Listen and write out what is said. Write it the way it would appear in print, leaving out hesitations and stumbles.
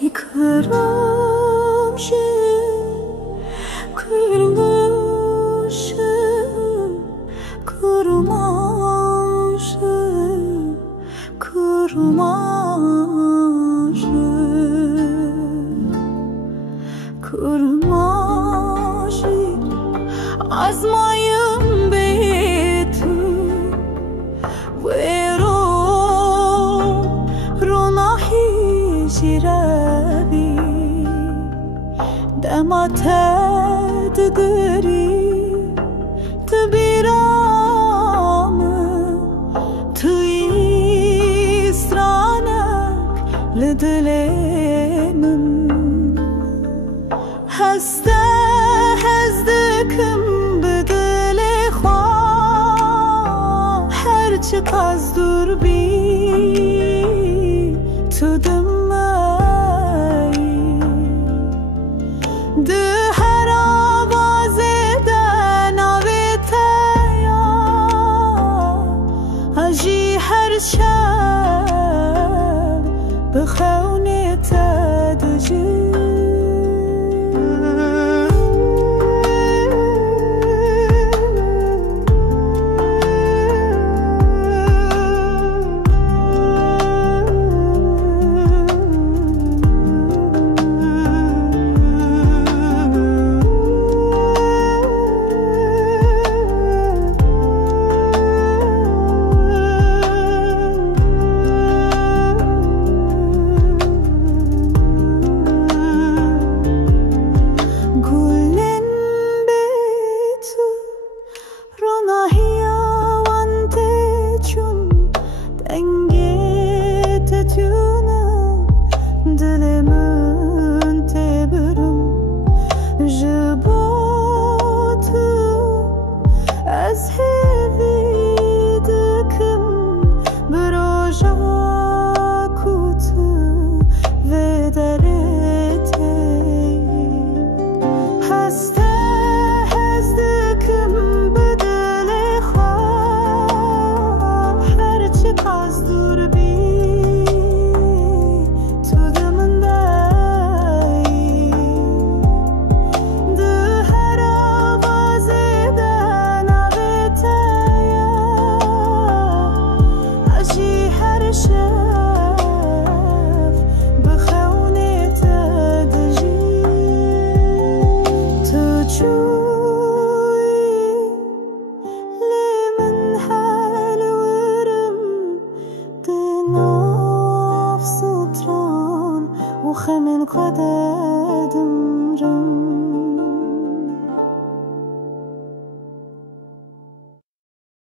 Yıkarımşı, kırmışım, kırmışım, kırmışım, kırmışım. Azmayım betu, vero, ronahi jirabi, damated gri, tbiram, tuistranak ledlemem, hasta hezdekim. از دور بی تو دمایی ده هر آواز دناویتا یا اجی هر شب بخونه تدجی وخمن قدادم